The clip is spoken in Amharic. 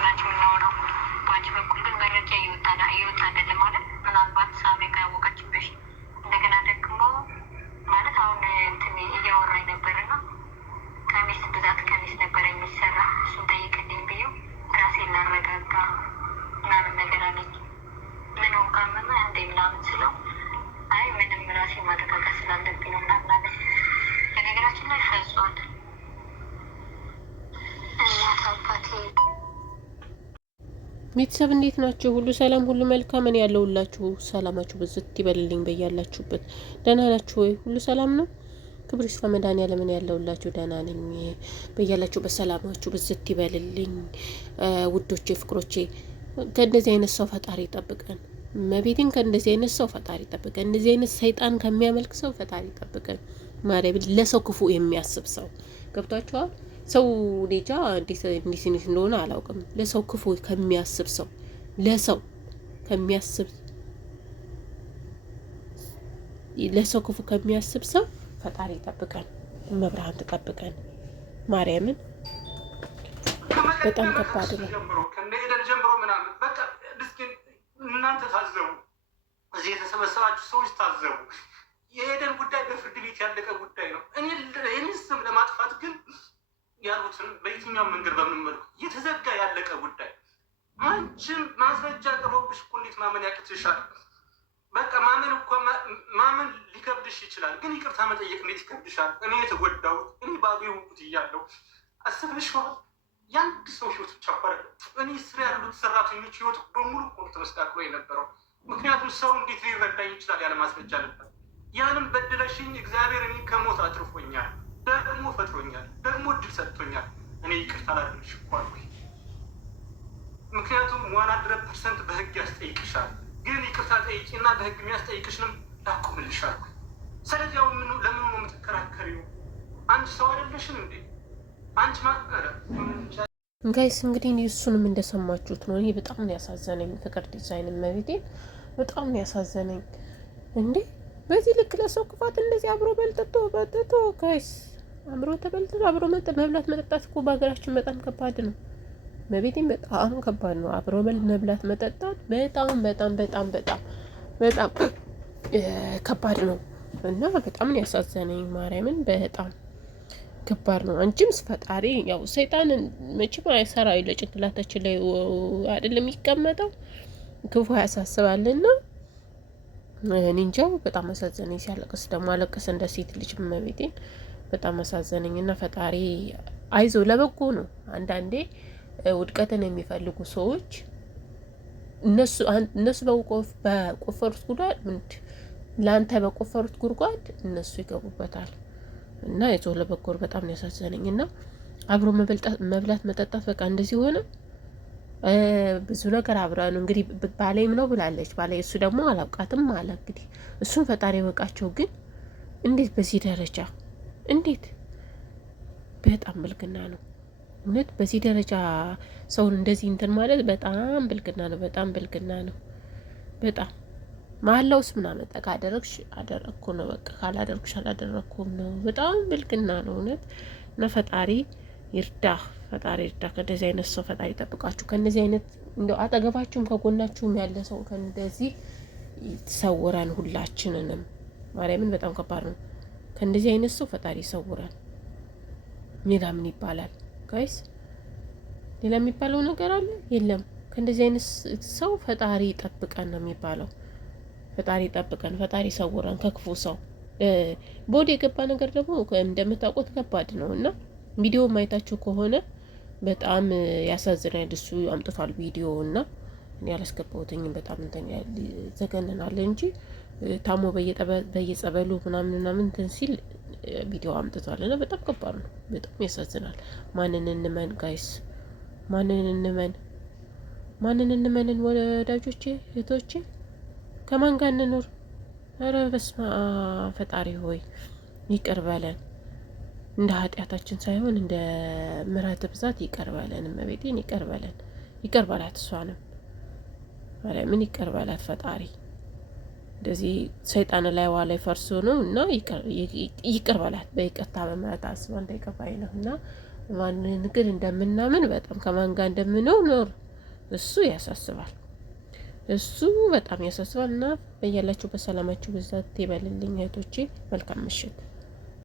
ናቸው የምናወራው። በአንቺ በኩል ግን መረጃ እየወጣ አይደለም ማለት ምናልባት ሳሜ ካወቀችበሽ እንደገና ደግሞ ማለት አሁን እንትን እያወራኝ ነበርና ከሚስት ብዛት ከሚስት ነበረ የሚሰራ እሱን ጠይቅልኝ ብዬው ራሴን ላረጋጋ ምናምን ነገር አለች። ምን ሆንካመና እንደ ምናምን ስለው አይ ምንም ራሴ ማረጋጋት ስላለብኝ ነው ምናምን አለ። በነገራችን ላይ ፈጿል እናት አባቴ። ቤተሰብ እንዴት ናችሁ? ሁሉ ሰላም፣ ሁሉ መልካም። እኔ ያለሁላችሁ ሰላማችሁ ብዝት ይበልልኝ በያላችሁበት። ደህና ናችሁ ወይ? ሁሉ ሰላም ነው? ክብር ይስፋ መድኃኒዓለም። እኔ ያለሁላችሁ ደህና ነኝ። በያላችሁበት ሰላማችሁ ብዝት ይበልልኝ ውዶቼ፣ ፍቅሮቼ። ከእንደዚህ አይነት ሰው ፈጣሪ ይጠብቀን። መቤቴን ከእንደዚህ አይነት ሰው ፈጣሪ ይጠብቀን። እንደዚህ አይነት ሰይጣን ከሚያመልክ ሰው ፈጣሪ ይጠብቀን። ማርያም ለሰው ክፉ የሚያስብ ሰው ገብቷችኋል? ሰው ዴጃ እንዴት እንደሆነ አላውቅም። ለሰው ክፉ ከሚያስብ ሰው ለሰው ክፉ ከሚያስብ ሰው ፈጣሪ ይጠብቀን። መብርሃን ትጠብቀን። ማርያምን በጣም ከባድ ነው። ከነኤደን ጀምሮ ምናምን በቃ ምስኪን እናንተ ታዘቡ፣ እዚህ የተሰበሰባችሁ ሰዎች ታዘቡ። የኤደን ጉዳይ በፍርድ ቤት ያለቀ ጉዳይ ነው። እኔ ስም ለማጥፋት ግን ያሉትን በየትኛውም መንገድ በምን መልኩ የተዘጋ ያለቀ ጉዳይ። አንቺም ማስረጃ ቀርቦብሽ እኮ እንዴት ማመን ያቅትሻል? በቃ ማመን ሊከብድሽ ይችላል፣ ግን ይቅርታ መጠየቅ እንዴት ይከብድሻል? እኔ የተጎዳሁት እኔ ባዶ የሆንኩት እያለሁ አስበሽዋል? የአንድ ሰው ህይወት ብቻ ኳረ እኔ ስራ ያሉት ሰራተኞች ህይወት በሙሉ እኮ ተመስተካክሎ የነበረው። ምክንያቱም ሰው እንዴት ሊረዳኝ ይችላል ያለ ማስረጃ ነበር። ያንም በድለሽኝ እግዚአብሔር እኔ ከሞት አትርፎኛል፣ ደግሞ ፈጥሮኛል፣ ደግሞ እድል ሰጥቶኛል። እኔ ይቅርታ ላድርግሽ እኮ አልኩኝ። ምክንያቱም 100% በህግ ያስጠይቅሻል፣ ግን ይቅርታ ጠይቂና በህግ የሚያስጠይቅሽንም ላቁምልሽ አልኩኝ። ስለዚህ አሁን ለምን ነው የምትከራከሪው? አንቺ ሰው አይደለሽም እንዴ? አንቺ ጋይስ እንግዲህ እሱንም እንደሰማችሁት ነው። ይሄ በጣም ነው ያሳዘነኝ። ፍቅር ዲዛይን መቤቴን በጣም ነው ያሳዘነኝ። እንዴ በዚህ ልክ ለሰው ክፋት እንደዚህ አብሮ በልጥቶ ጋይስ አብሮ ተበልጥቶ አብሮ መብላት መጠጣት እኮ በሀገራችን በጣም ከባድ ነው። መቤቴን በጣም ከባድ ነው። አብሮ መብላት መጠጣት በጣም በጣም በጣም በጣም በጣም ከባድ ነው እና በጣም ነው ያሳዘነኝ። ማርያምን በጣም ከባድ ነው። አንቺም ፈጣሪ ያው ሰይጣን መቼም አይሰራ ለጭንቅላታችን ላይ አይደለም የሚቀመጠው፣ ክፉ ያሳስባልና እኔ እንጃ በጣም አሳዘነኝ። ሲያለቅስ ደግሞ አለቀሰ እንደ ሴት ልጅ መቤቴን በጣም አሳዘነኝ እና ፈጣሪ አይዞ ለበጎ ነው። አንዳንዴ ውድቀትን የሚፈልጉ ሰዎች እነሱ በቆፈሩት ጉድጓድ ለአንተ በቆፈሩት ጉድጓድ እነሱ ይገቡበታል እና አይዞ ለበጎ በጣም ነው ያሳዘነኝ እና አብሮ መብላት መጠጣት በቃ እንደዚህ ሆነ። ብዙ ነገር አብራ ነው እንግዲህ ባሌም ነው ብላለች። ባሌ እሱ ደግሞ አላውቃትም አለ። እንግዲህ እሱን ፈጣሪ ወቃቸው። ግን እንዴት በዚህ ደረጃ እንዴት በጣም ብልግና ነው እውነት። በዚህ ደረጃ ሰውን እንደዚህ እንትን ማለት በጣም ብልግና ነው። በጣም ብልግና ነው። በጣም ማለውስ ምናምን ጠቃ አደረግሽ አደረግኩ ነው በቃ፣ ካላደረግሽ አላደረግኩም ነው። በጣም ብልግና ነው እውነት። እና ፈጣሪ ይርዳህ፣ ፈጣሪ ይርዳህ። ከእንደዚህ አይነት ሰው ፈጣሪ ይጠብቃችሁ። ከእንደዚህ አይነት እንደው አጠገባችሁም ከጎናችሁም ያለ ሰው ከእንደዚህ ይሰውረን ሁላችንንም። ማርያምን በጣም ከባድ ነው። ከእንደዚህ አይነት ሰው ፈጣሪ ይሰውረን። ሌላ ምን ይባላል ጋይስ? ሌላ የሚባለው ነገር አለ? የለም። ከእንደዚህ አይነት ሰው ፈጣሪ ይጠብቀን ነው የሚባለው። ፈጣሪ ይጠብቀን፣ ፈጣሪ ይሰውረን ከክፉ ሰው። ቦዲ የገባ ነገር ደግሞ እንደምታውቁት ከባድ ነው እና ቪዲዮ ማየታችሁ ከሆነ በጣም ያሳዝናል። እሱ አምጥቷል ቪዲዮ እና እኔ ያላስገባሁትኝም በጣም ዘገነናል እንጂ ታሞ በየጸበሉ ምናምን እንትን ሲል ቪዲዮ አምጥቷል እና በጣም ከባድ ነው። በጣም ያሳዝናል። ማንን እንመን ጋይስ? ማንን እንመን? ማንን እንመንን? ወዳጆቼ እህቶቼ፣ ከማን ጋር እንኖር? ኧረ በስመ አብ ፈጣሪ ሆይ ይቅር በለን። እንደ ኃጢአታችን ሳይሆን እንደ ምሕረት ብዛት ይቅር በለን። እመቤቴን ይቅር በለን። ይቅር በላት፣ እሷንም ማርያምን ይቅር በላት ፈጣሪ። እንደዚህ ሰይጣን ላይ ዋላይ ፈርሶ ነው እና ይቅር በላት። በይቅርታ በምሕረት አስባ እንዳይገባኝ ነው እና ማንን ግን እንደምናምን በጣም ከማን ጋር እንደምንኖር እሱ ያሳስባል። እሱ በጣም ያሳስባል። እና በያላችሁ በሰላማችሁ ብዛት ይበልልኝ እህቶቼ። መልካም ምሽት።